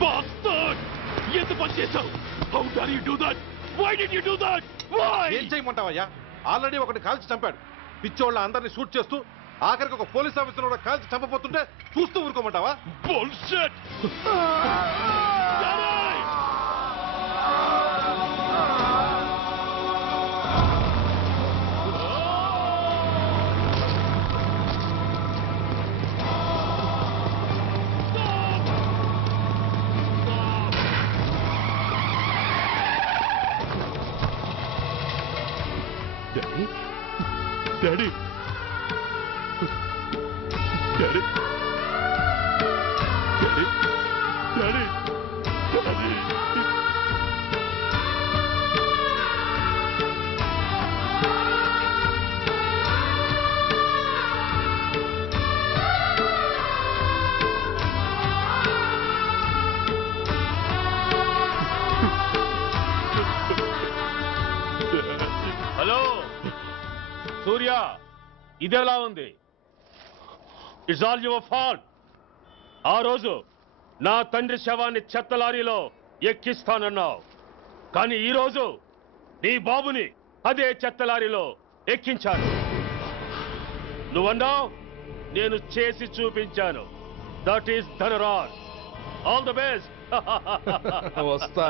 Bastard! ఎంత పని చేశావు? How dare you do that? Why did you do that? Why? ఏం చేయమంటావయ్యా? ఆల్రెడీ ఒకటి కాల్చి చంపాడు. పిచ్చోళ్ళ అందరినీ షూట్ చేస్తూ ఆఖరికి ఒక పోలీస్ ఆఫీసర్ కూడా కాల్చి చంపబోతుంటే చూస్తూ ఊరుకోమంటావా? Bullshit! Daddy? Daddy? Daddy? Daddy? Daddy? Hello Surya, ఇదెలా ఉంది? It's all your fault. ఆ రోజు నా తండ్రి శవాన్ని చెత్త లారీలో ఎక్కిస్తానన్నావు, కానీ ఈరోజు నీ బాబుని అదే చెత్త లారీలో ఎక్కించాను. నువ్వన్నావు, నేను చేసి చూపించాను. That is Dhanraj. All the best. వస్తా.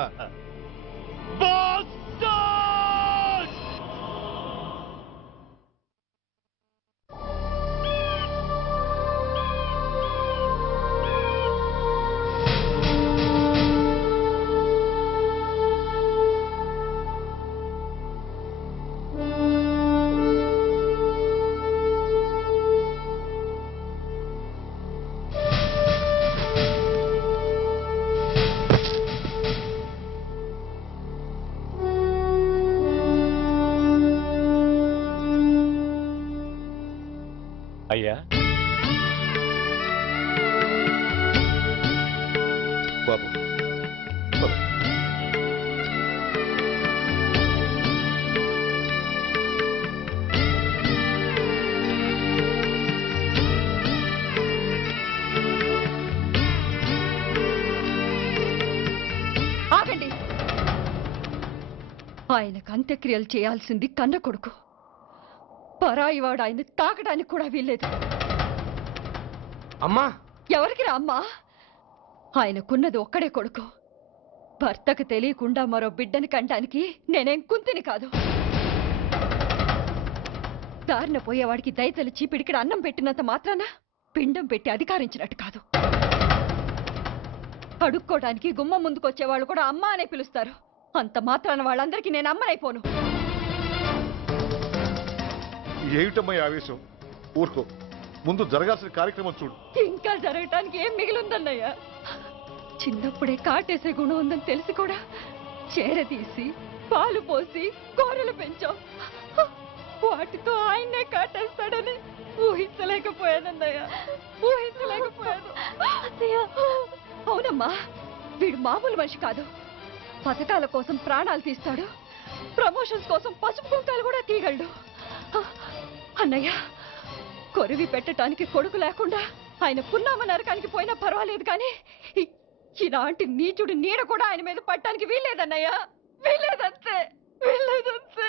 అయ్యా బాబు ఆగండి. ఆయనకు అంత్యక్రియలు చేయాల్సింది కన్న కొడుకు. పరాయివాడు ఆయన తాకడానికి కూడా వీల్లేదు. అమ్మా, ఎవరికి రా అమ్మా? ఆయనకున్నది ఒక్కడే కొడుకు. భర్తకు తెలియకుండా మరో బిడ్డని కంటానికి నేనేం కుంతిని కాదు. దారిన పోయేవాడికి దయతలిచి పిడికిడ అన్నం పెట్టినంత మాత్రాన పిండం పెట్టి అధికారించినట్టు కాదు. అడుక్కోవడానికి గుమ్మం ముందుకొచ్చేవాళ్ళు కూడా అమ్మ అనే పిలుస్తారు. అంత మాత్రాన వాళ్ళందరికీ నేను అమ్మనైపోను. ఏమిటమ్మా ఆవేశం? ఊరుకో, ముందు జరగాల్సిన కార్యక్రమం చూడు. ఇంకా జరగటానికి ఏం మిగిలిందన్నయ్య? చిన్నప్పుడే కాటేసే గుణం ఉందని తెలిసి కూడా చేరదీసి పాలు పోసి కూరలు పెంచాం. వాటితో ఆయన్నే కాటేస్తాడని ఊహించలేకపోయానన్నయ్య, ఊహించలేకపోయాను. అవునమ్మా, వీడు మామూలు మనిషి కాదు. పథకాల కోసం ప్రాణాలు తీస్తాడు, ప్రమోషన్స్ కోసం పసుపు కుంకాలు కూడా తీయగలడు. అన్నయ్య, కొరివి పెట్టడానికి కొడుకు లేకుండా ఆయన పున్నామ నరకానికి పోయినా పర్వాలేదు, కానీ ఇలాంటి నీచుడు నీడ కూడా ఆయన మీద పట్టడానికి వీల్లేదన్నయ్య, వీల్లేదంతే, వీల్లేదంతే.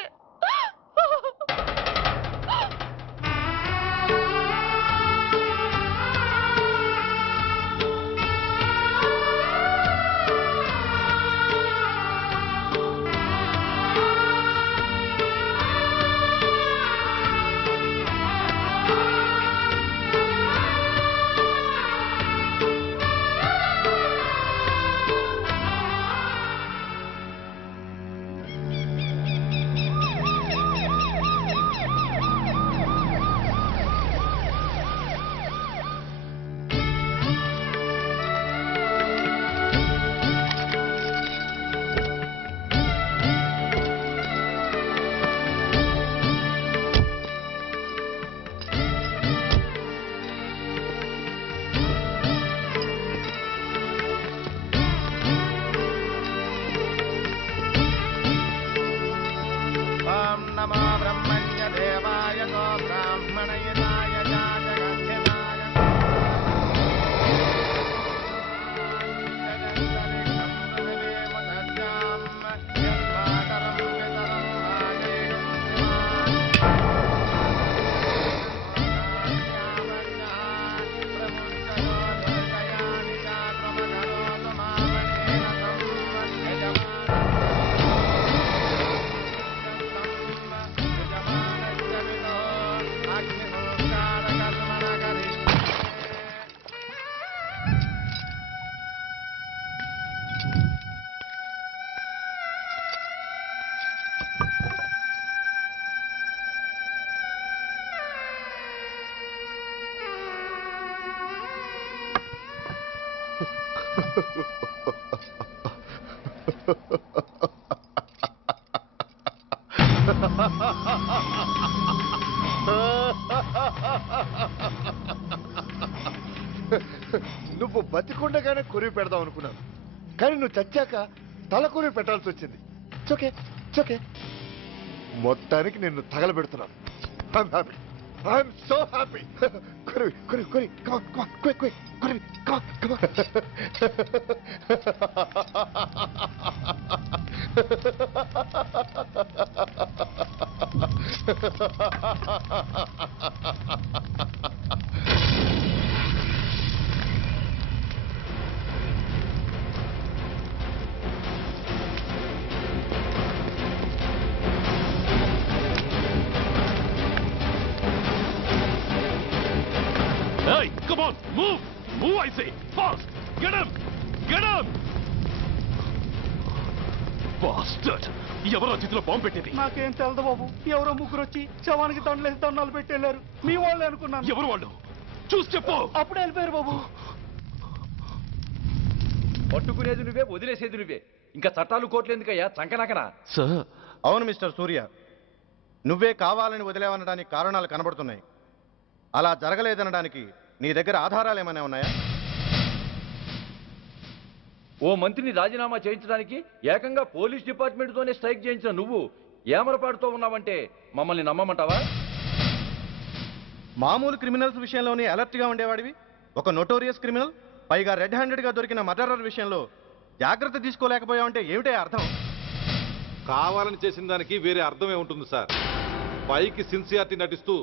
నువ్వు బతికుండగానే కొరివి పెడదాం అనుకున్నాను, కానీ నువ్వు చచ్చాక తల కొరివి పెట్టాల్సి వచ్చింది. చోకే చోకే, మొత్తానికి నిన్ను తగలబెడుతున్నాను. I'm so happy. కొరివి కొరివి కొరివి, కమాన్ కమాన్, క్విక్ క్విక్, కొరివి, come on come on. Hey, come on, move! Move, I say! Fast! Get him! Get him! Bastard! ఎవరో చేతిలో బాంబు పెట్టేది? నాకేం తెలదు బాబు. ఎవరో ముగ్గురు వచ్చి శవానికి దండలేసి దండాలు పెట్టేళ్లారు. మీ వాళ్ళే అనుకున్నాను. ఎవరు వాళ్ళు? చూసి చెప్పు. అప్పుడే వెళ్ళిపోయారు బాబు. పట్టుకునేది నువ్వే, వదిలేసేది నువ్వే. ఇంకా చట్టాలు కోర్టులు ఎందుకయ్యా చంకనాకనా? సార్, అవును మిస్టర్ సూర్య, నువ్వే కావాలని వదిలేవనడానికి కారణాలు కనబడుతున్నాయి. అలా జరగలేదనడానికి నీ దగ్గర ఆధారాలు ఏమైనా ఉన్నాయా? ఓ మంత్రిని రాజీనామా చేయించడానికి ఏకంగా పోలీస్ డిపార్ట్మెంట్తోనే స్ట్రైక్ చేయించిన నువ్వు ఏమరపాటుతో ఉన్నావంటే మమ్మల్ని నమ్మమంటావా? మామూలు క్రిమినల్స్ విషయంలోనే అలర్ట్గా ఉండేవాడివి, ఒక నోటోరియస్ క్రిమినల్, పైగా రెడ్ హ్యాండెడ్గా దొరికిన మర్డరర్ విషయంలో జాగ్రత్త తీసుకోలేకపోయావంటే ఏమిటే అర్థం? కావాలని చేసిన దానికి వేరే అర్థమే ఉంటుంది సార్. పైకి సిన్సియారిటీ నటిస్తూ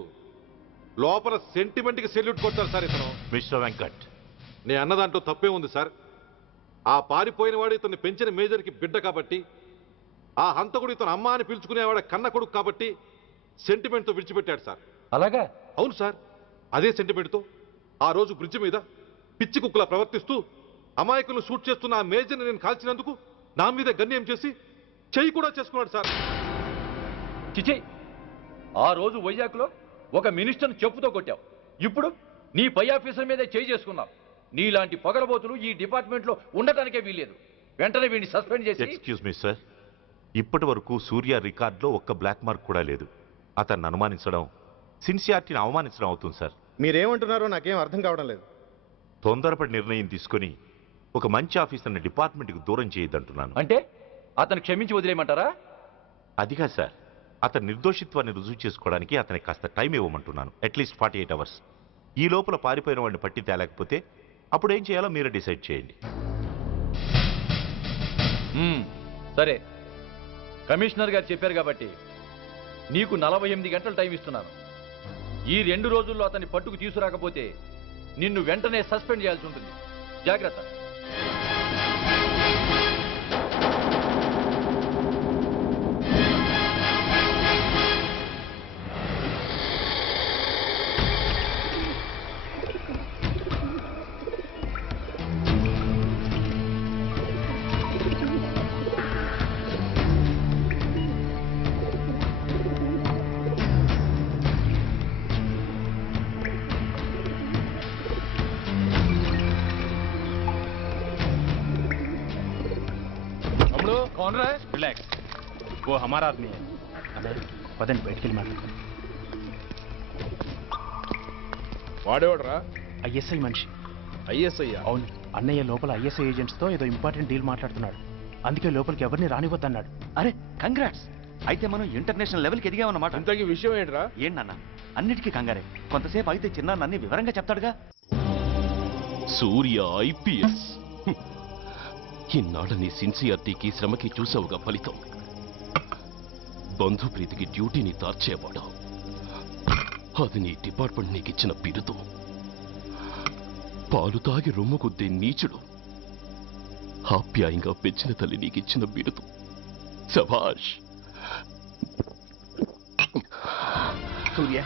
లోపల సెంటిమెంట్కి సెల్యూట్ కొడతారు సార్ ఇతను. మిస్టర్ వెంకట్, నేను అన్న దాంట్లో తప్పే ఉంది సార్. ఆ పారిపోయిన వాడు ఇతన్ని పెంచిన మేజర్కి బిడ్డ కాబట్టి, ఆ హంతకుడు ఇతను అమ్మ అని పిలుచుకునేవాడు కన్న కొడుకు కాబట్టి సెంటిమెంట్తో విడిచిపెట్టాడు సార్. అలాగా? అవును సార్, అదే సెంటిమెంట్తో ఆ రోజు బ్రిడ్జ్ మీద పిచ్చి కుక్కలా ప్రవర్తిస్తూ అమాయకులను షూట్ చేస్తున్న ఆ మేజర్ని నేను కాల్చినందుకు నా మీద గన్యం చేసి చెయ్యి కూడా చేసుకున్నాడు సార్. చిచి, ఆ రోజు వైజాగ్లో ఒక మినిస్టర్ని చెప్పుతో కొట్టావు. ఇప్పుడు నీ పై ఆఫీసర్ మీదే చేయి చేసుకున్నావు. నీలాంటి పొగరబోతులు ఈ డిపార్ట్మెంట్లో ఉండటానికే వీల్లేదు. వెంటనే వీడిని సస్పెండ్ చేసి. ఎక్స్క్యూజ్ మీ సార్, ఇప్పటి వరకు సూర్య రికార్డులో ఒక్క బ్లాక్ మార్క్ కూడా లేదు. అతన్ని అనుమానించడం సిన్సియారిటీని అవమానించడం అవుతుంది సార్. మీరేమంటున్నారో నాకేం అర్థం కావడం లేదు. తొందరపడి నిర్ణయం తీసుకుని ఒక మంచి ఆఫీసర్ని డిపార్ట్మెంట్కి దూరం చేయొద్దంటున్నాను. అంటే అతను క్షమించి వదిలేయమంటారా? అదిగా సార్, అతని నిర్దోషిత్వాన్ని రుజువు చేసుకోవడానికి అతనికి కాస్త టైం ఇవ్వమంటున్నాను. At least 48 hours. ఈ లోపల పారిపోయిన వాడిని పట్టి తేలేకపోతే అప్పుడు ఏం చేయాలో మీరే డిసైడ్ చేయండి. సరే, కమిషనర్ గారు చెప్పారు కాబట్టి నీకు 48 గంటలు టైం ఇస్తున్నాను. ఈ 2 రోజుల్లో అతన్ని పట్టుకు తీసుకురాకపోతే నిన్ను వెంటనే సస్పెండ్ చేయాల్సి ఉంటుంది. జాగ్రత్త. कौन रहा है? रिलैक्स, वो हमारा आदमी है. పదండి బయటికి వెళ్ళి మాట్లాడతాం. వాడేవాడరా? ఐఎస్ఐ మనిషి. ఐఎస్ఐ? అవును, అన్నయ్య లోపల ఐఎస్ఐ ఏజెంట్స్తో ఏదో ఇంపార్టెంట్ డీల్ మాట్లాడుతున్నాడు. అందుకే లోపలికి ఎవరిని రానివ్వద్దన్నాడు. అరే కంగ్రాట్స్, అయితే మనం ఇంటర్నేషనల్ లెవెల్కి ఎదిగామన్నమాట. ఇంతకీ విషయం ఏంట్రా? ఏంటన్నా అన్నిటికీ కంగారే. కొంతసేపు అయితే చిన్న అన్ని వివరంగా చెప్తాడుగా. సూర్య ఐపీఎస్. ఇన్నాళ్ళ నీ సిన్సియారిటీకి శ్రమకి చూసావుగా ఫలితం. బంధుప్రీతికి డ్యూటీని తార్చేవాడు. అది నీ డిపార్ట్మెంట్ నీకిచ్చిన బిరుదు. పాలు తాగి రొమ్ము కొద్దే నీచుడు. ఆప్యాయంగా పెంచిన తల్లి నీకిచ్చిన బిరుదు. శభాష్. సూర్య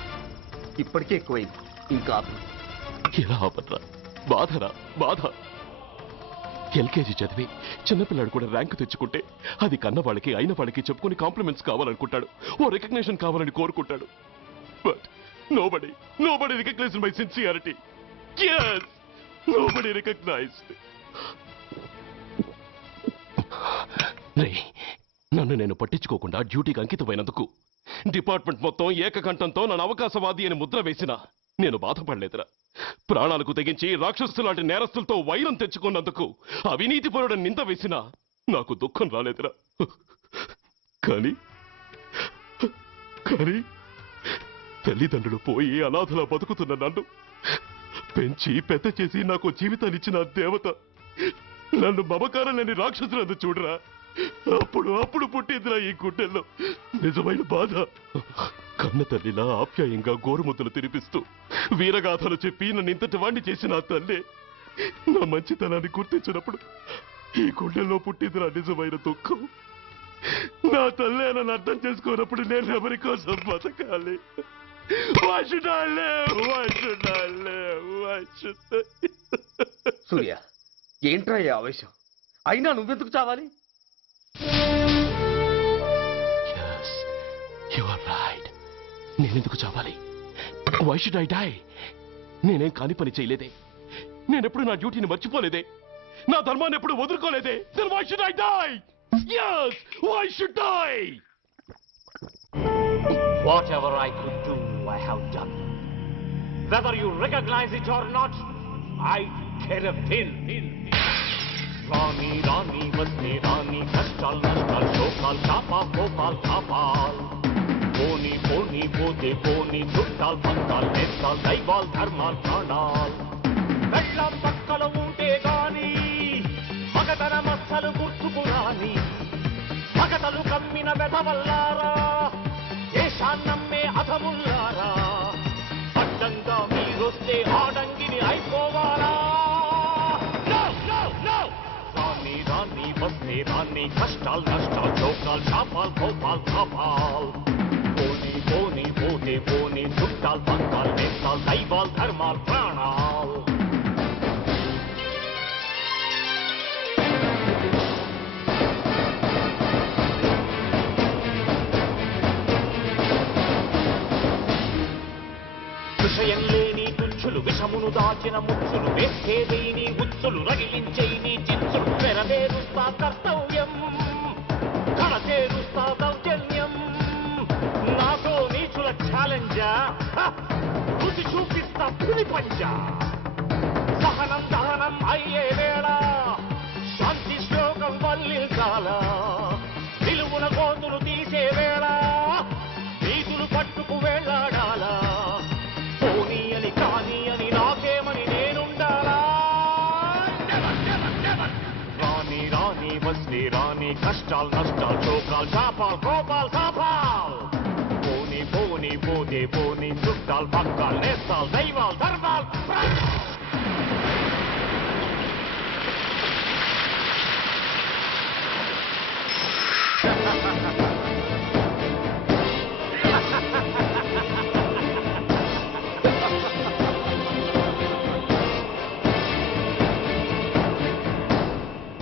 ఇప్పటికే ఎక్కువైంది, ఇంకా ఎలా ఆపట్రా? బాధరా బాధ. ఎల్కేజీ చదివి చిన్నపిల్లాడు కూడా ర్యాంకు తెచ్చుకుంటే అది కన్నవాళ్ళకి అయిన వాళ్ళకి చెప్పుకుని కాంప్లిమెంట్స్ కావాలనుకుంటాడు, ఓ రికగ్నిషన్ కావాలని కోరుకుంటాడు. But nobody recognized my sincerity. Yes, nobody recognized. రే, నన్ను నేను పట్టించుకోకుండా డ్యూటీకి అంకితమైనందుకు డిపార్ట్మెంట్ మొత్తం ఏకకంఠంతో నన్ను అవకాశవాది అని ముద్ర వేసినా నేను బాధపడలేదురా. ప్రాణాలకు తెగించి రాక్షసు లాంటి నేరస్తులతో వైరం తెచ్చుకున్నందుకు అవినీతిపరుడని నింద వేసినా నాకు దుఃఖం రాలేదురా. కానీ కానీ తల్లిదండ్రులు పోయి అనాథలా బతుకుతున్న నన్ను పెంచి పెద్ద చేసి నాకు జీవితాన్నిచ్చిన దేవత నన్ను మమకారం లేని రాక్షసులందు చూడరా. అప్పుడు పుట్టిందిరా ఈ గుడ్డెల్లో నిజమైన బాధ. కన్న తల్లిలా ఆప్యాయంగా గోరుముద్దలు తినిపిస్తూ వీరగాథలు చెప్పి నన్ను ఇంతటి వాణ్ణి చేసిన ఆ తల్లే నా మంచితనాన్ని గుర్తించినప్పుడు ఈ గుడ్డెల్లో పుట్టిందిరా నిజమైన దుఃఖం. నా తల్లే నన్ను అర్థం చేసుకోనప్పుడు నేను ఎవరి కోసం బతకాలి? Why should I live? Why should I live? Why should I? సూర్య, ఏంట్రా ఈ ఆవేశం? అయినా నువ్వెందుకు చావాలి? Yes, you are right. నేనెందుకు చావాలి? Why should I die? నేనేం కాని పని చేయలేదే. నేనెప్పుడు నా డ్యూటీని మర్చిపోలేదే. నా ధర్మాన్ని ఎప్పుడు వదులుకోలేదే. Then why should I die? Yes, why should I? Whatever I could do, I have done. Whether you recognize it or not, I care a pin. Rani, Rani, Vasti, Rani, Kastal, Nastal, Shokal, Chapa, Kopal, Kapal. Poni, Poni, Pote, Poni, Chuttal, Pantal, Nestal, Daival, Dharmal, Pranal. Vellam Pakkala Unte Gani, Magadana Massalu Gurtuku Rani, Magatalu Kammina Vedavallara. దేశాన్నమ్మే అధముల్లారా, అడ్డంగా మీరొస్తే ఆడంగిని అయిపోవాలా? రాని రాని వస్తే రాని, కష్టాలు నష్టాలు చౌకాలు శాపాలు కోపాలు కాపాలు. పోనీ పోనీ పోతే పోనీ, చుట్టాలు పంతాలు నేస్తాలు దైవాలు ధర్మాలు ప్రాణాలు. విషయం లేని తుచ్చులు, విషమును దాచిన ముచ్చులు, వేస్తేదేని ఉచ్చులు, రగిలించేని చిచ్చులు. నెరవేరుస్తా కర్తవ్యం, కడతేరుస్తా దౌర్జన్యం. నాతో నీచుల ఛాలెంజా, రుచి చూపిస్తా పులి పంజా. సహనం దహనం అయ్యే వేళ, శాంతి శ్లోకం వల్లించాల. నిలువున కోతులు తీసే వేళ, నీతులు పట్టుకు వేళ్లాడాలా. పోనీ అని కానీ అని నాకేమని నేనుండాలా? రాని రాని వస్తే రాని, కష్టాలు నష్టాలు చోకాలు శాపాలు కోపాలు కాపాలు. పోనీ పోనీ పోతే పోనీ, చుట్టాలు పక్కాలు నేస్తాలు దైవాలు ధర్మాలు.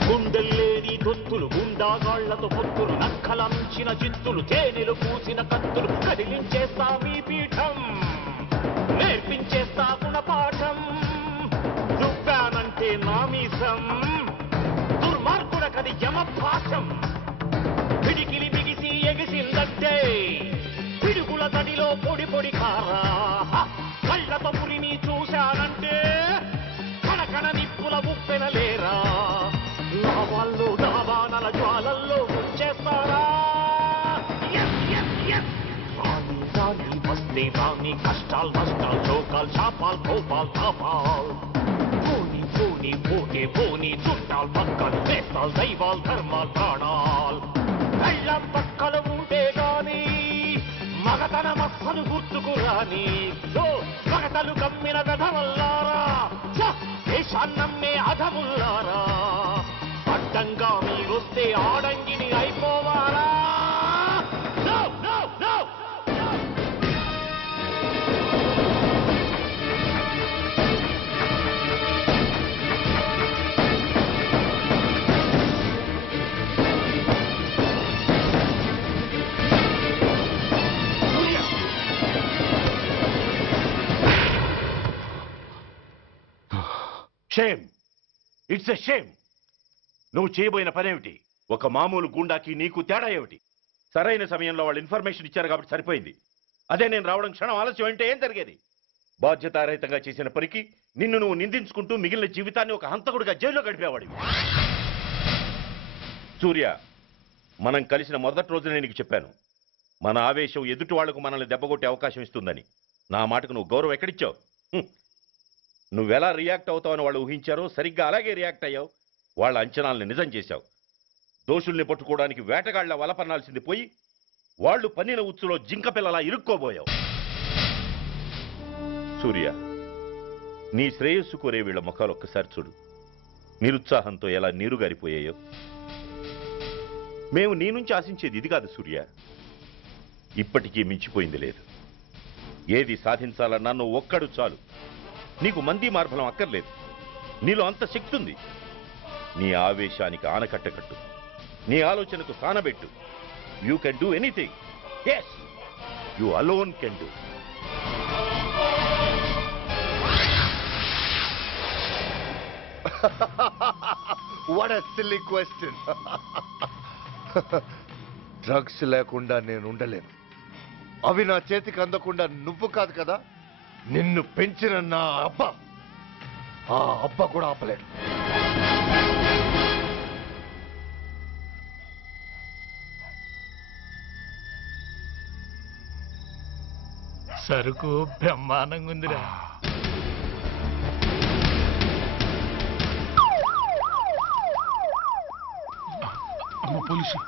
గుండెల్లేని దొత్తులు, గుండాగాళ్లతో పొత్తులు, నక్కలంచిన చిత్తులు, తేనెలు పూసిన కత్తులు. కదిలించేస్తా మీ పీఠం, నేర్పించేస్తా గుణపాఠం. దుబ్బానంటే నామీసం, దుర్మార్గుడకది యమపాశం. పిడికిలి బిగిసి ఎగిసిందంటే పిడుగుల తడిలో పొడి పొడి కారా. కళ్ళతో పురిని చూశానంటే కణకణ నిప్పుల ఉప్పెనలేరా. లావాళ్ళు దావానల జ్వాలల్లో ముంచేస్తారా. రాని రాని వస్తే రాని, కష్టాలు నష్టాలు చోకాలు శాపాలు కోపాలు కాపాలు. పోనీ పోనీ పోతే పోనీ, చుట్టాలు పక్కలు నేస్తాలు దైవాలు ధర్మాలు ప్రాణాలు. కళ్ళం పక్కల ఉంటే గాని మగతన మస్సలు గుర్తుకు రాని. మగతలు కమ్మిన వెధవల్లారా, దేశాన్నమ్మే అధముల్లారా. అడ్డంగా మీరొస్తే ఆడంగిని అయిపోవాలా? No, no, no! Shame, it's a shame. నువ్వు చేయబోయిన పనేమిటి? ఒక మామూలు గూండాకి నీకు తేడా ఏమిటి? సరైన సమయంలో వాళ్ళు ఇన్ఫర్మేషన్ ఇచ్చారు కాబట్టి సరిపోయింది. అదే నేను రావడం క్షణం ఆలస్యం అంటే ఏం జరిగేది? బాధ్యతారహితంగా చేసిన పనికి నిన్ను నువ్వు నిందించుకుంటూ మిగిలిన జీవితాన్ని ఒక హంతకుడిగా జైల్లో గడిపేవాడివి. సూర్య, మనం కలిసిన మొదటి రోజునే నీకు చెప్పాను, మన ఆవేశం ఎదుటి వాళ్లకు మనల్ని దెబ్బకొట్టే అవకాశం ఇస్తుందని. నా మాటకు నువ్వు గౌరవం ఎక్కడిచ్చావు? నువ్వెలా రియాక్ట్ అవుతావని వాళ్ళు ఊహించారో సరిగ్గా అలాగే రియాక్ట్ అయ్యావు. వాళ్ళ అంచనాల్ని నిజం చేశావు. దోషుల్ని పట్టుకోవడానికి వేటగాళ్ల వలపన్నాల్సింది పోయి వాళ్ళు పన్నిన ఉచ్చులో జింక పిల్లలా ఇరుక్కోబోయావు. సూర్య, నీ శ్రేయస్సు కోరే వీళ్ల ముఖాలు ఒక్కసారి చూడు. నిరుత్సాహంతో ఎలా నీరుగారిపోయాయో. మేము నీ నుంచి ఆశించేది ఇది కాదు సూర్య. ఇప్పటికీ మించిపోయింది లేదు. ఏది సాధించాలన్నా నువ్వు ఒక్కడు చాలు. నీకు మంది మార్బలం అక్కర్లేదు. నీలో అంత శక్తి ఉంది. నీ ఆవేశానికి ఆనకట్టకట్టు, నీ ఆలోచనకు సానబెట్టు. You can do anything. Yes, you alone can do. What a silly question. Drugs లేకుండా నేను ఉండలేను. అవి నా చేతికి అందకుండా నువ్వు కాదు కదా, నిన్ను పెంచిన నా అబ్బ, ఆ అబ్బ కూడా ఆపలేడు. సరుకు బ్రహ్మాండంగా ఉందిరా. అమ్మ పోలీసు.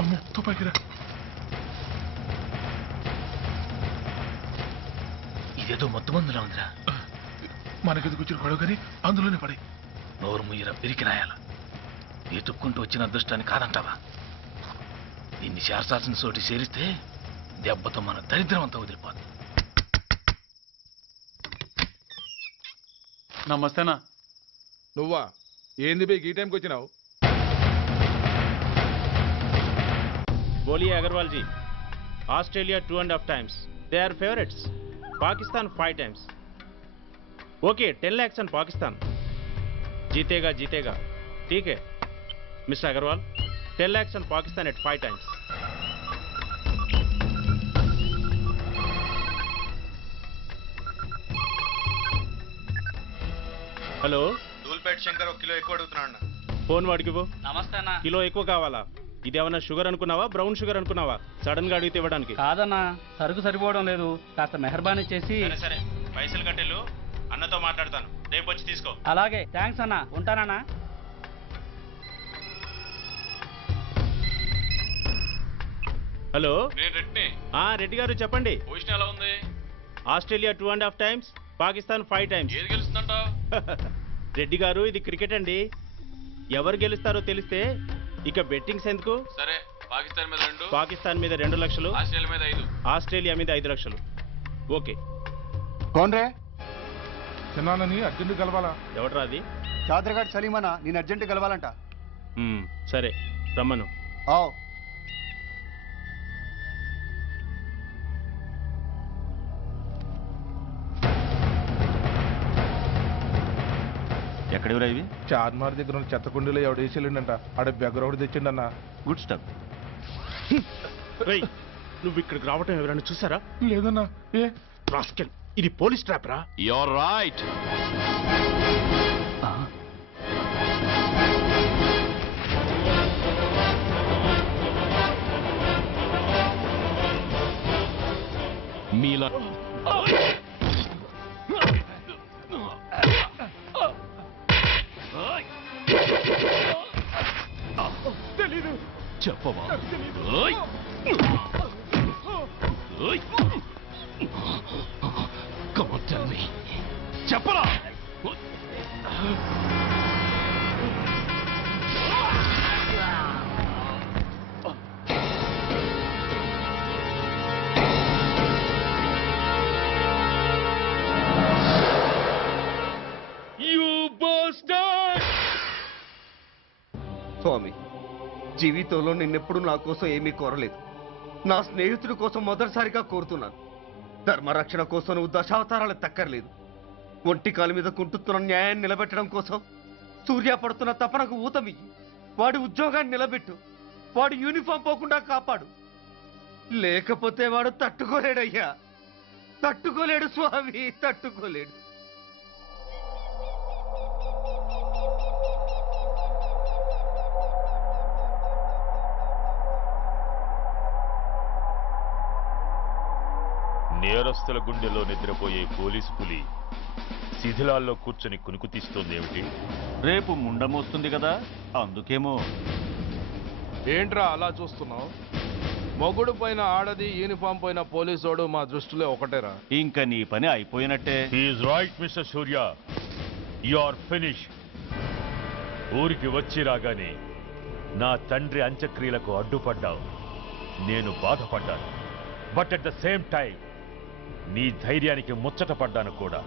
అమ్మో తుపాకిరా. ఇదేదో మొత్తం మందులా ఉందిరా. మనకెందుకు వచ్చిన గొడవ కానీ అందులోనే పడి నోరు ముయ్యరా పిరికినాయాల. ఎతుక్కుంటూ వచ్చిన అదృష్టాన్ని కాదంటావా? దీన్ని చేర్చాల్సిన చోటి చేరిస్తే దెబ్బతో మన దరిద్రం అంతా వదిలిపోదు. నమస్తేనా. నువ్వా? ఏంది బే ఈ టైంకి వచ్చినావు? बोलिए Agarwal ji. Australia 2.5 times. They are favorites. Pakistan 5 times. Okay, 10 lakhs on Pakistan. जीतेगा जीतेगा. ठीक है mister Agarwal. 10 lakhs on Pakistan at 5 times. Hello, Dhoolpet Shankar 1 kilo ఎక్కువ అడుగుతున్నాడు. ఫోన్ వాడికి పో. నమస్తే అన్న. కిలో ఎక్కువ కావాలా? ఇదేమన్నా షుగర్ అనుకున్నావా, బ్రౌన్ షుగర్ అనుకున్నావా? సడన్ గా అడిగితే ఇవ్వడానికి కాదన్నా, సరుకు సరిపోవడం లేదు. కాస్త మెహర్బానీ చేసి. సరే పైసలు కట్టెలు, అన్నతో మాట్లాడతాను. రేపు వచ్చి తీసుకో. అలాగే, థ్యాంక్స్ అన్న. ఉంటానన్నా. హలో, నేను రెడ్డిని. రెడ్డి గారు చెప్పండి. పొజిషన్ ఎలా ఉంది? Australia 2.5 times, Pakistan 5 times. ఏది గెలుస్తుందంటావు? రెడ్డి గారు, ఇది క్రికెట్ అండి. ఎవరు గెలుస్తారో తెలిస్తే ఇక బెట్టింగ్స్ ఎందుకు? సరే, పాకిస్తాన్ మీద 2, పాకిస్తాన్ మీద 2 లక్షలు, ఆస్ట్రేలియా మీద 5, ఆస్ట్రేలియా మీద 5 లక్షలు. ఓకే. కోన్రే? చిన్నానని అర్జెంట్ కలవాలా? ఎవట్రా అది? చాదరగాడు సలీమనా, నేను అర్జెంట్ కలవాలంట. సరే రమ్మను. ఎక్కడెవరా ఇవి? చార్మార్ దగ్గర ఉన్న చెత్తకుండీలో ఎవడేసేళ్ళంట. ఆడ బెగ్గరొకటి తెచ్చిండన్న. Good stuff. నువ్వు ఇక్కడికి రావటం ఎవరైనా చూసారా? లేదన్నా. ఏ రాస్కెల్, ఇది పోలీస్ ట్రాప్ రా. You're right. మీలా తెలీదు చెప్పవా? ఓయ్! ఓయ్! Come on, tell me. చెప్పరా? స్వామి, జీవితంలో నిన్నెప్పుడు నా కోసం ఏమీ కోరలేదు. నా స్నేహితుడి కోసం మొదటిసారిగా కోరుతున్నాను. ధర్మరక్షణ కోసం నువ్వు దశావతారాలు తక్కర్లేదు. ఒంటి కాలు మీద కుంటుతున్న న్యాయాన్ని నిలబెట్టడం కోసం సూర్య పడుతున్న తపనకు ఊతమియ్యి. వాడి ఉద్యోగాన్ని నిలబెట్టు. వాడి యూనిఫామ్ పోకుండా కాపాడు. లేకపోతే వాడు తట్టుకోలేడయ్యా, తట్టుకోలేడు స్వామి, తట్టుకోలేడు. నేరస్తుల గుండెలో నిద్రపోయే పోలీసు పులి శిథిలాల్లో కూర్చొని కునుకు తీస్తోందేమిటి? రేపు ముండమొస్తుంది కదా, అందుకేమో. ఏంట్రా అలా చూస్తున్నావు? మొగుడు పైన ఆడది, యూనిఫామ్ పైన పోలీసోడు మా దృష్టిలో ఒకటేరా. ఇంకా నీ పని అయిపోయినట్టే. Is right mister Surya, you are finish. ఊరికి వచ్చి రాగానే నా తండ్రి అంత్యక్రియలకు అడ్డుపడ్డావు. నేను బాధపడ్డాను. But at the same time నీ ధైర్యానికి ముచ్చట పడ్డాను కూడా.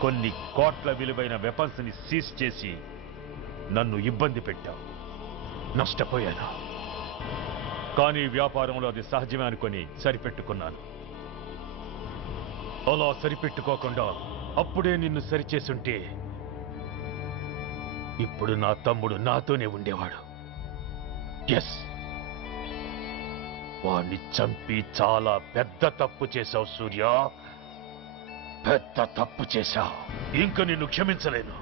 కొన్ని కోట్ల విలువైన వెపన్స్ ని సీజ్ చేసి నన్ను ఇబ్బంది పెట్టావు. నష్టపోయాను. కానీ వ్యాపారంలో అది సహజమే అనుకొని సరిపెట్టుకున్నాను. అలా సరిపెట్టుకోకుండా అప్పుడే నిన్ను సరిచేసుంటే ఇప్పుడు నా తమ్ముడు నాతోనే ఉండేవాడు. ఎస్, వాణ్ణి చంపి చాలా పెద్ద తప్పు చేశావు సూర్య, పెద్ద తప్పు చేశావు. ఇంక నిన్ను క్షమించలేను.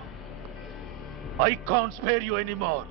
I can't spare you anymore.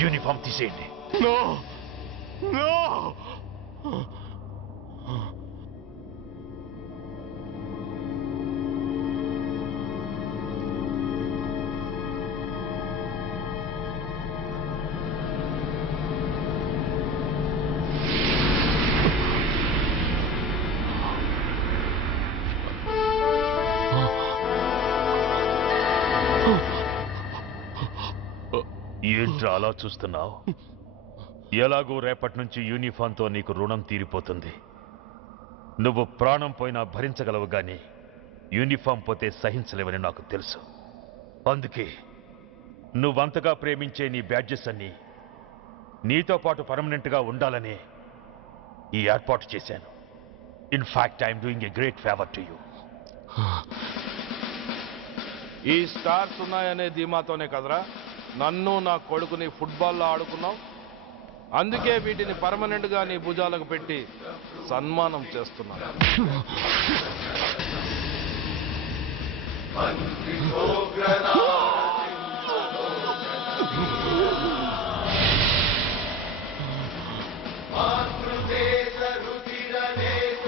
Uniform తీసేయండి. ఏంట్రా అలా చూస్తున్నావు? ఎలాగూ రేపటి నుంచి యూనిఫామ్తో నీకు రుణం తీరిపోతుంది. నువ్వు ప్రాణం పోయినా భరించగలవు గాని యూనిఫామ్ పోతే సహించలేవని నాకు తెలుసు. అందుకే నువ్వంతగా ప్రేమించే నీ బ్యాడ్జెస్ అన్ని నీతో పాటు పర్మనెంట్గా ఉండాలని ఈ ఏర్పాటు చేశాను. In fact I'm doing a great favour to you. ఈ స్టార్స్ ఉన్నాయనే ధీమాతోనే కదరా నన్ను నా కొడుకుని ఫుట్బాల్లో ఆడుకున్నావు. అందుకే వీటిని పర్మనెంట్ గా నీ భుజాలకు పెట్టి సన్మానం చేస్తున్నాను.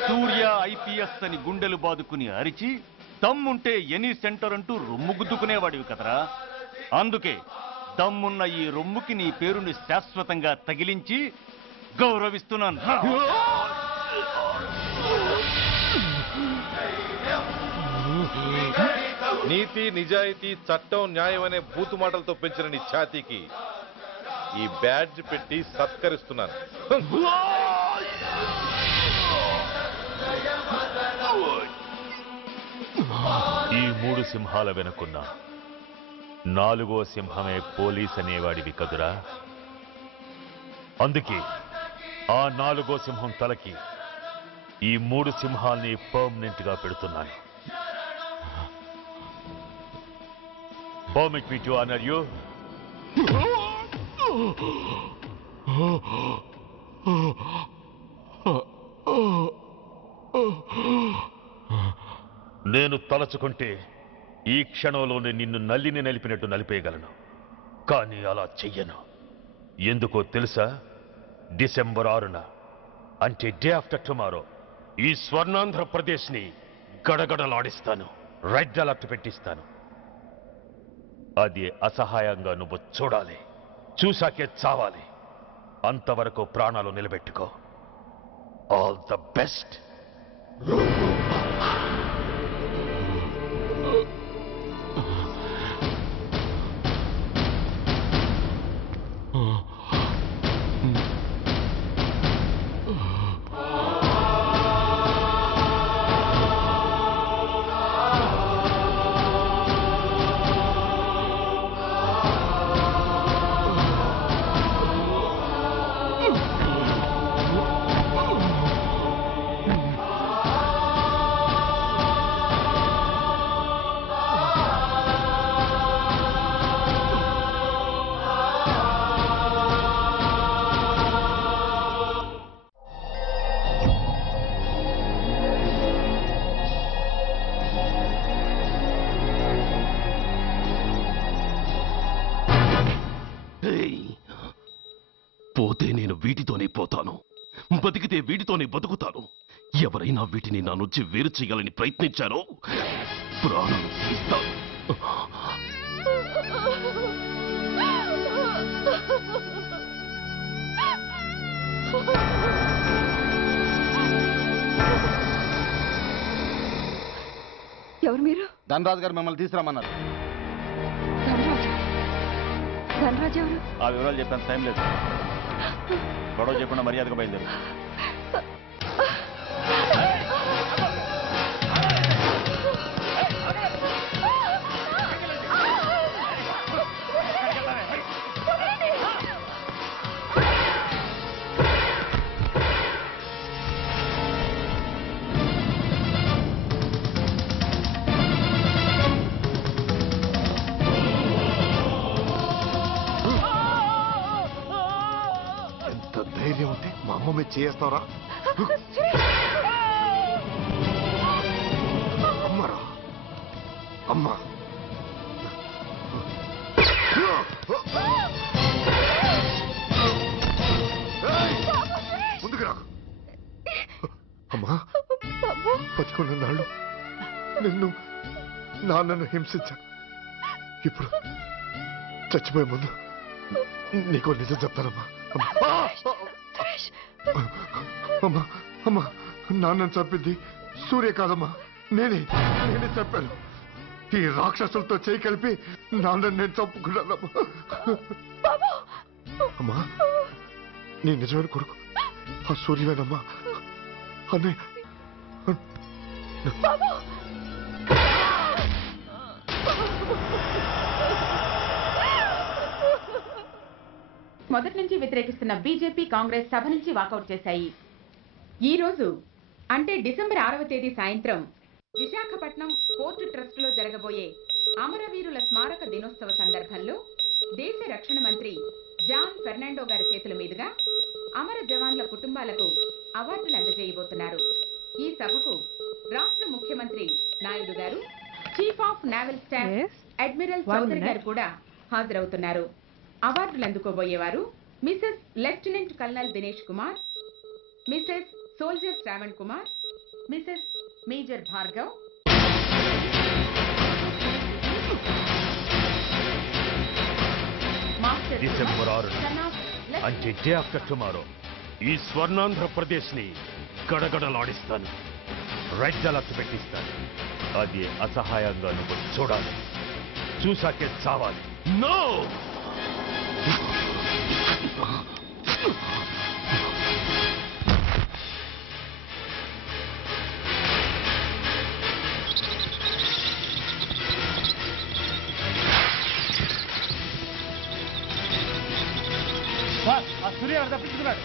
సూర్య ఐపీఎస్ అని గుండెలు బాదుకుని అరిచి దమ్ముంటే ఎనీ సెంటర్ అంటూ రొమ్ము గుద్దుకునేవాడివి కదరా. అందుకే దమ్మున్న ఈ రొమ్ముకి నీ పేరుని శాశ్వతంగా తగిలించి గౌరవిస్తున్నాను. నీతి నిజాయితీ చట్టం న్యాయం అనే బూతు మాటలతో పెంచిన నీ ఛాతీకి ఈ బ్యాడ్జ్ పెట్టి సత్కరిస్తున్నాను. ఈ 3 సింహాల వెనుకున్న 4వ సింహమే పోలీస్ అనేవాడివి కదురా. అందుకే ఆ 4వ సింహం తలకి ఈ 3 సింహాల్ని పర్మనెంట్ గా పెడుతున్నాను. Permit me to honor you. నేను తలచుకుంటే ఈ క్షణంలోనే నిన్ను నల్లిని నలిపినట్టు నలిపేయగలను. కానీ అలా చెయ్యను. ఎందుకో తెలుసా? డిసెంబర్ 6న అంటే డే ఆఫ్టర్ టుమారో ఈ స్వర్ణాంధ్రప్రదేశ్ని గడగడలాడిస్తాను. రెడ్ అలర్ట్ పెట్టిస్తాను. అది అసహాయంగా నువ్వు చూడాలి. చూశాకే చావాలి. అంతవరకు ప్రాణాలు నిలబెట్టుకో. All the best. పోతే నేను వీటితోనే పోతాను, బతికితే వీటితోనే బతుకుతాను. ఎవరైనా వీటిని నా నుంచి వేరు చేయాలని ప్రయత్నించారో ప్రాణాలు తీస్తాను. ఎవరు మీరు? ధనరాజు గారు మిమ్మల్ని తీసుకురామన్నారు. ధనరాజు ఎవరు? ఆ వివరాలు చెప్పేంత టైం లేదు. గొడవ చెప్పకుండా మర్యాదగా బయలుదేరు. ధైర్యం ఉంటే మా అమ్మ మీద చేస్తావరా? అమ్మరా అమ్మ ముందుకు రాకు. అమ్మా, బతికున్న నాళ్ళు నాన్నను హింసించాను. ఇప్పుడు చచ్చిపోయే ముందు నీకో నిజం చెప్తానమ్మా. అమ్మా అమ్మా, నాన్నను చంపింది సూర్య కాదమ్మా, నేనే చెప్పాను. ఈ రాక్షసులతో చేయి కలిపి నాన్నను నేను చంపుకున్నానమ్మా. అమ్మా, నీ నిజమైన కొడుకు ఆ సూర్యవేనమ్మా. అన్నయ్య మొదటి నుంచి వ్యతిరేకిస్తున్న బీజేపీ, కాంగ్రెస్ సభ నుంచి వాకౌట్ చేశాయి. ఈ రోజు అంటే డిసెంబర్ 6వ తేదీ సాయంత్రం విశాఖపట్నం పోర్టు ట్రస్ట్ లో జరగబోయే అమరవీరుల స్మారక దినోత్సవ సందర్భంలో దేశ రక్షణ మంత్రి జాన్ ఫెర్నాండో గారి చేతుల మీదుగా అమర జవాన్ల కుటుంబాలకు అవార్డులు అందజేయబోతున్నారు. ఈ సభకు రాష్ట్ర ముఖ్యమంత్రి నాయుడు గారు, chief of naval staff admiral Chowdary గారు కూడా హాజరవుతున్నారు. అవార్డులు అందుకోబోయేవారు Mrs lieutenant colonel Dinesh Kumar, Mrs soldier Shravan Kumar, Mrs major Bhargav, December 6న అంటే డే ఆఫ్టర్ టుమారో ఈ స్వర్ణాంధ్రప్రదేశ్ని గడగడలాడిస్తాను. రెడ్ అలర్ట్ పెట్టిస్తాను. అది అసహాయంగా నువ్వు చూడాలి, చూసాకే చావాలి. నో! ఆ సూర్య తప్పించుకున్నాడు.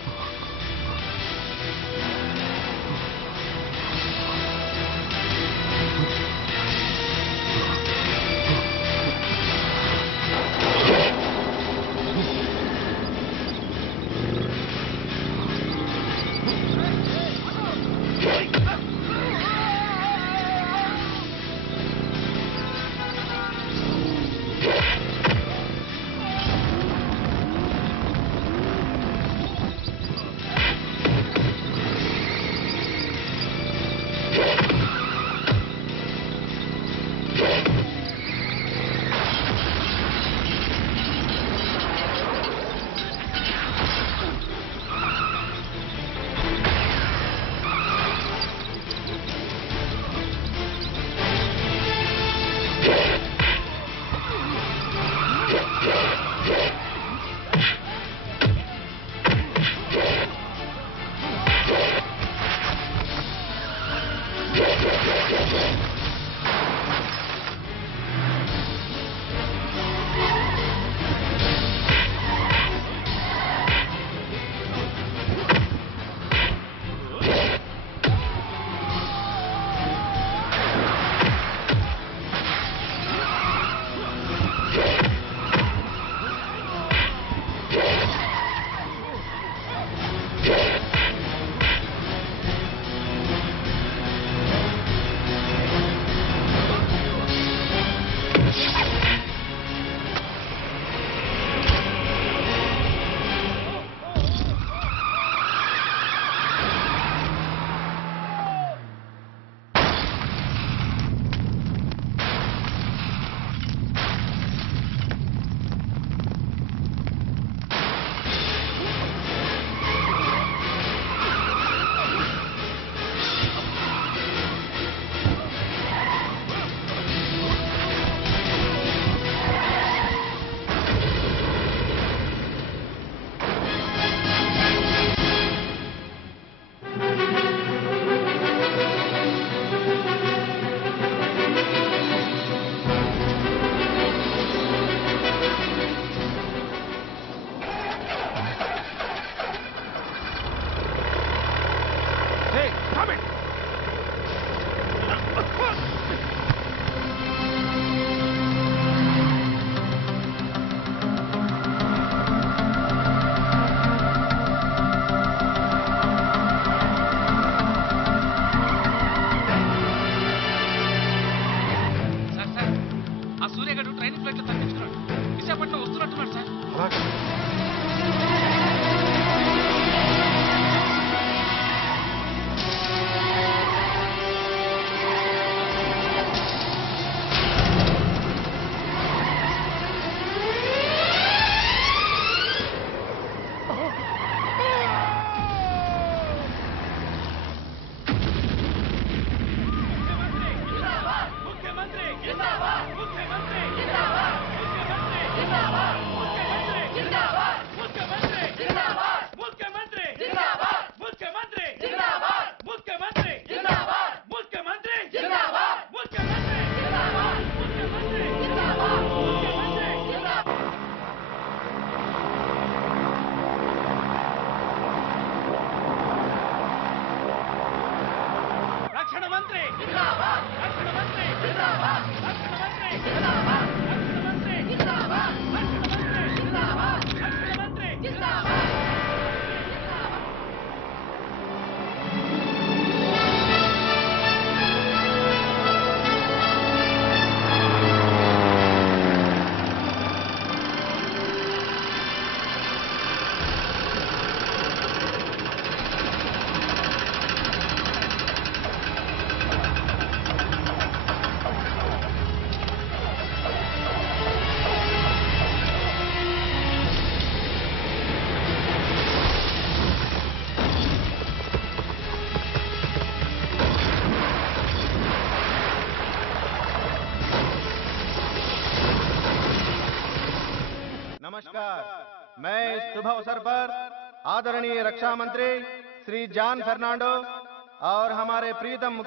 शुभ अवसर पर आदरणीय रक्षा मंत्री श्री जॉन फर्नांडो और हमारे प्रीतम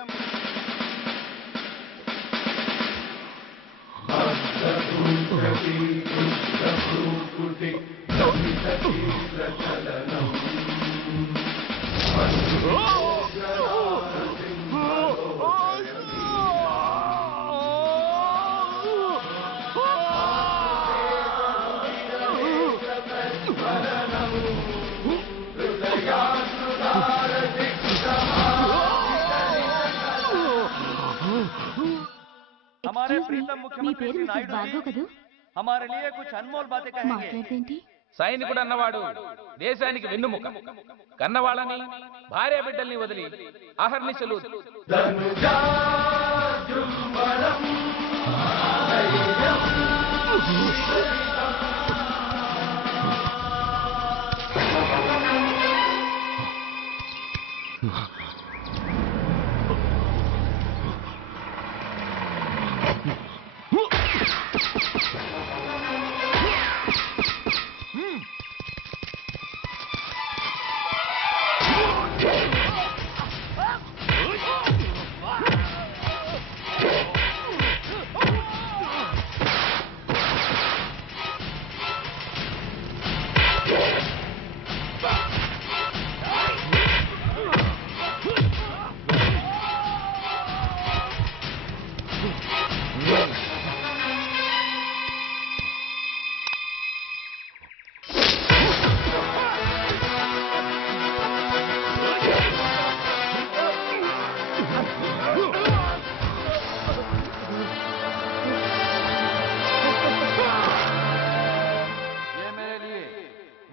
हमारे प्रीतम मुख्यमंत्री श्री नायडू जी हमारे लिए कुछ अनमोल बातें कहेंगे। సైనికుడు అన్నవాడు దేశానికి వెన్నుముక. కన్నవాళ్ళని భార్య బిడ్డల్ని వదిలి అహర్నిశలు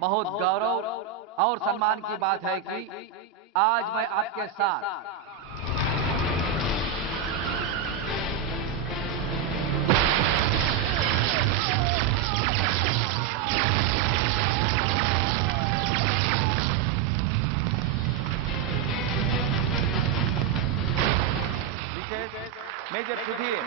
बहुत गौरव और सम्मान की बात है कि आज मैं आपके साथ major Sudhir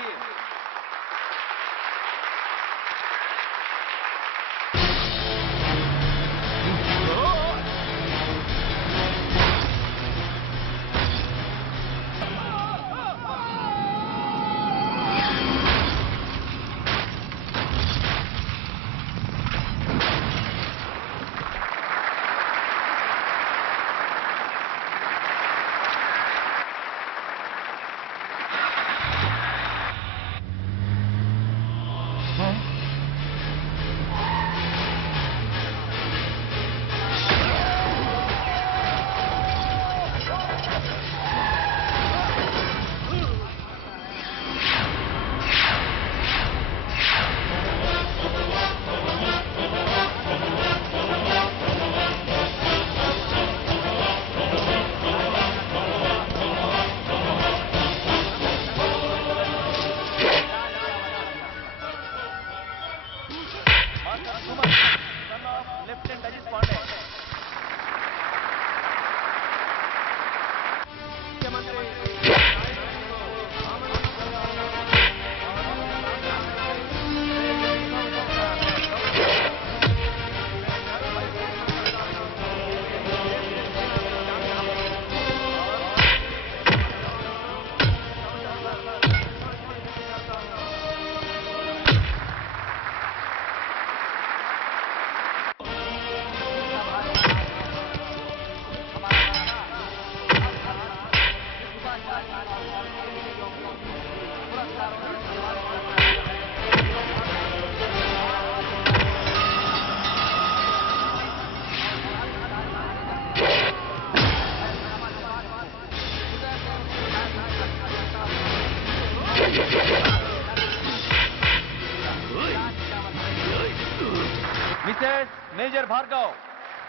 Mrs major Bhargav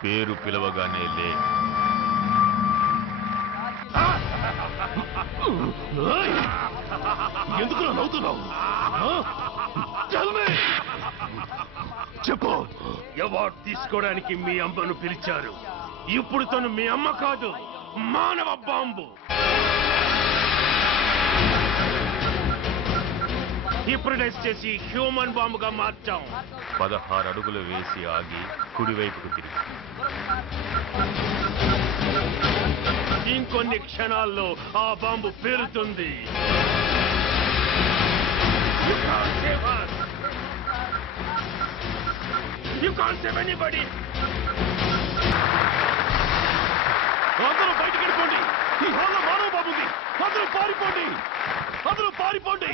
పేరు పిలవగానే లే. ఎందుకు నవ్వుతున్నావు? చెప్పు, అవార్డు తీసుకోవడానికి మీ అమ్మను పిలిచారు. ఇప్పుడు తను మీ అమ్మ కాదు, మానవ బాంబు. హిప్రటైజ్ చేసి హ్యూమన్ బాంబుగా మార్చాం. 16 అడుగులు వేసి ఆగి కుడివైపుకు తిరిగి ఇంకొన్ని క్షణాల్లో ఆ bomb పేలుతుంది. You can't save anybody. అందరూ బయటికి వెళ్ళిపోండి. ఈ హాల్లో మానవ బాబు ఉంది. అందరూ పారిపోండి. అందరూ పారిపోండి.